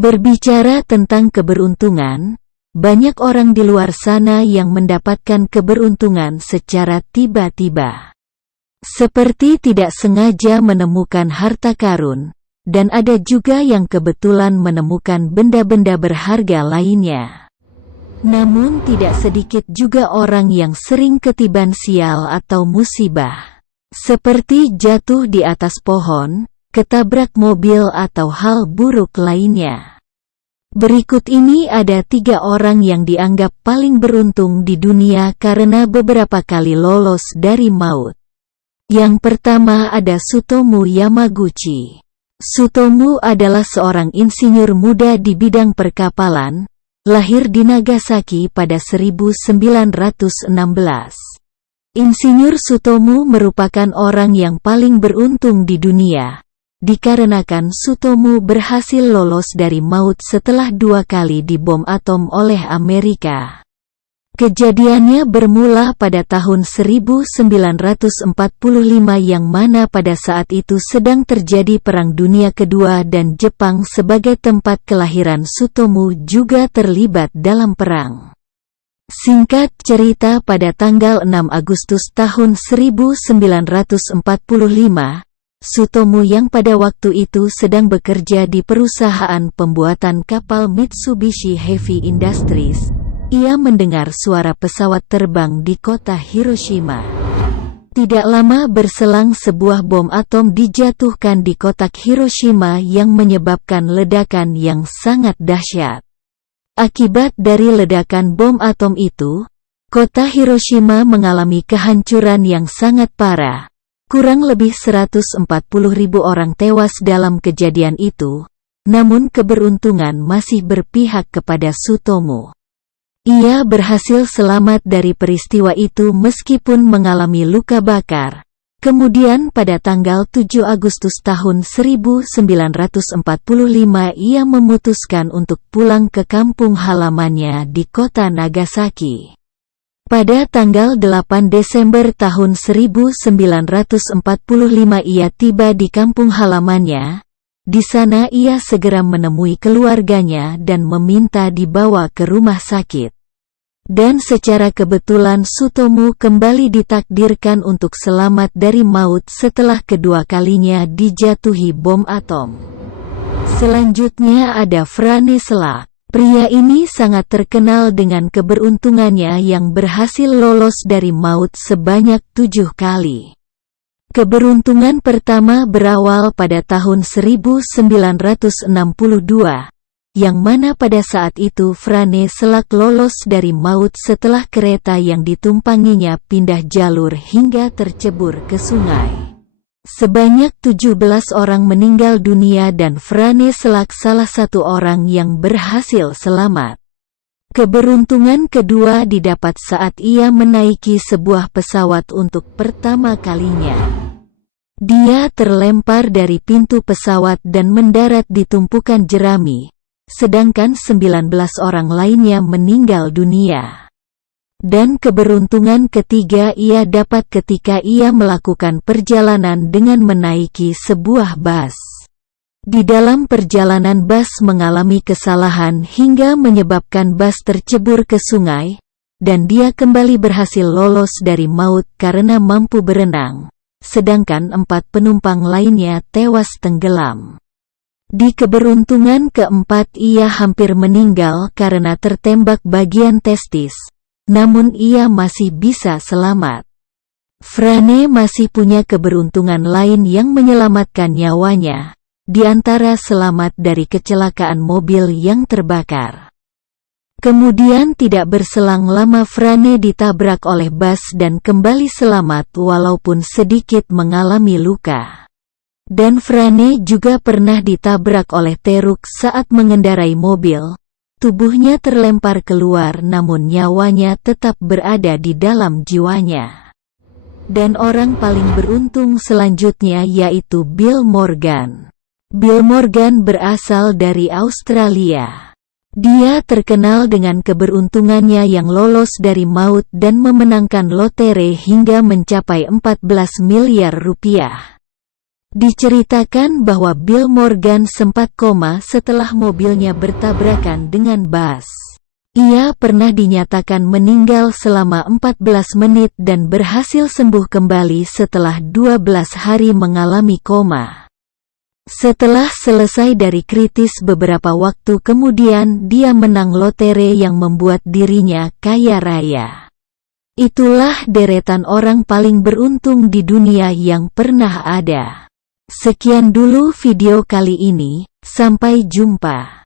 Berbicara tentang keberuntungan, banyak orang di luar sana yang mendapatkan keberuntungan secara tiba-tiba. Seperti tidak sengaja menemukan harta karun, dan ada juga yang kebetulan menemukan benda-benda berharga lainnya. Namun tidak sedikit juga orang yang sering ketiban sial atau musibah. Seperti jatuh di atas pohon, ketabrak mobil atau hal buruk lainnya. Berikut ini ada 3 orang yang dianggap paling beruntung di dunia karena beberapa kali lolos dari maut. Yang pertama ada Tsutomu Yamaguchi. Tsutomu adalah seorang insinyur muda di bidang perkapalan, lahir di Nagasaki pada 1916. Insinyur Tsutomu merupakan orang yang paling beruntung di dunia, dikarenakan Tsutomu berhasil lolos dari maut setelah 2 kali dibom atom oleh Amerika. Kejadiannya bermula pada tahun 1945 yang mana pada saat itu sedang terjadi Perang Dunia Kedua dan Jepang sebagai tempat kelahiran Tsutomu juga terlibat dalam perang. Singkat cerita, pada tanggal 6 Agustus tahun 1945, Tsutomu yang pada waktu itu sedang bekerja di perusahaan pembuatan kapal Mitsubishi Heavy Industries, ia mendengar suara pesawat terbang di kota Hiroshima. Tidak lama berselang sebuah bom atom dijatuhkan di kota Hiroshima yang menyebabkan ledakan yang sangat dahsyat. Akibat dari ledakan bom atom itu, kota Hiroshima mengalami kehancuran yang sangat parah. Kurang lebih 140.000 orang tewas dalam kejadian itu, namun keberuntungan masih berpihak kepada Tsutomu. Ia berhasil selamat dari peristiwa itu meskipun mengalami luka bakar. Kemudian pada tanggal 7 Agustus tahun 1945 ia memutuskan untuk pulang ke kampung halamannya di kota Nagasaki. Pada tanggal 8 Desember tahun 1945 ia tiba di kampung halamannya. Di sana ia segera menemui keluarganya dan meminta dibawa ke rumah sakit. Dan secara kebetulan Tsutomu kembali ditakdirkan untuk selamat dari maut setelah kedua kalinya dijatuhi bom atom. Selanjutnya ada Frane Selak. Pria ini sangat terkenal dengan keberuntungannya yang berhasil lolos dari maut sebanyak 7 kali. Keberuntungan pertama berawal pada tahun 1962. Yang mana pada saat itu Frane Selak lolos dari maut setelah kereta yang ditumpanginya pindah jalur hingga tercebur ke sungai. Sebanyak 17 orang meninggal dunia dan Frane Selak salah satu orang yang berhasil selamat. Keberuntungan kedua didapat saat ia menaiki sebuah pesawat untuk pertama kalinya. Dia terlempar dari pintu pesawat dan mendarat di tumpukan jerami. Sedangkan 19 orang lainnya meninggal dunia. Dan keberuntungan ketiga ia dapat ketika ia melakukan perjalanan dengan menaiki sebuah bus. Di dalam perjalanan bus mengalami kesalahan hingga menyebabkan bus tercebur ke sungai, dan dia kembali berhasil lolos dari maut karena mampu berenang, sedangkan 4 penumpang lainnya tewas tenggelam. Di keberuntungan keempat ia hampir meninggal karena tertembak bagian testis, namun ia masih bisa selamat. Frane masih punya keberuntungan lain yang menyelamatkan nyawanya, di antara selamat dari kecelakaan mobil yang terbakar. Kemudian tidak berselang lama Frane ditabrak oleh bus dan kembali selamat walaupun sedikit mengalami luka. Dan Frane juga pernah ditabrak oleh truk saat mengendarai mobil. Tubuhnya terlempar keluar namun nyawanya tetap berada di dalam jiwanya. Dan orang paling beruntung selanjutnya yaitu Bill Morgan. Bill Morgan berasal dari Australia. Dia terkenal dengan keberuntungannya yang lolos dari maut dan memenangkan lotre hingga mencapai 14 miliar rupiah. Diceritakan bahwa Bill Morgan sempat koma setelah mobilnya bertabrakan dengan bus. Ia pernah dinyatakan meninggal selama 14 menit dan berhasil sembuh kembali setelah 12 hari mengalami koma. Setelah selesai dari kritis beberapa waktu kemudian dia menang lotre yang membuat dirinya kaya raya. Itulah deretan orang paling beruntung di dunia yang pernah ada. Sekian dulu video kali ini, sampai jumpa.